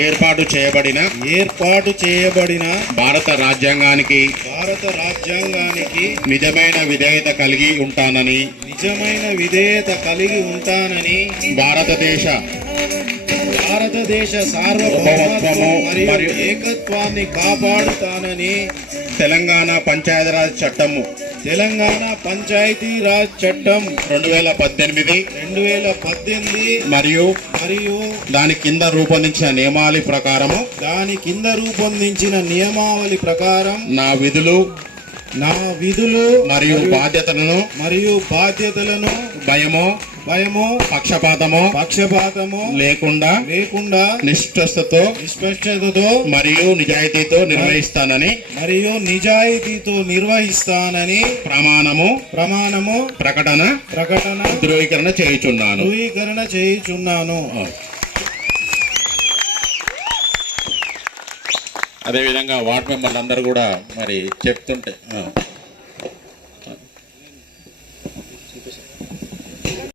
ఏర్పాటు చేయబడిన భారత రాజ్యాంగానికి నిజమైన విధేయత కలిగి ఉంటానని భారతదేశ సార్వభౌమత్వము మరియు ఏకత్వాన్ని కాపాడుతానని తెలంగాణ పంచాయతీరాజ్ చట్టము 2018 మరియు దాని కింద రూపొందించిన నియమావళి ప్రకారం నా విధులు మరియు బాధ్యతలను భయము పక్షపాతము లేకుండా నిష్పక్షతతో మరియు నిజాయితీతో నిర్వహిస్తానని ప్రమాణము ప్రకటన ధృవీకరణ చేయుచున్నాను. అదేవిధంగా వార్డు మెంబర్లు అందరూ కూడా మరి చెప్తుంటే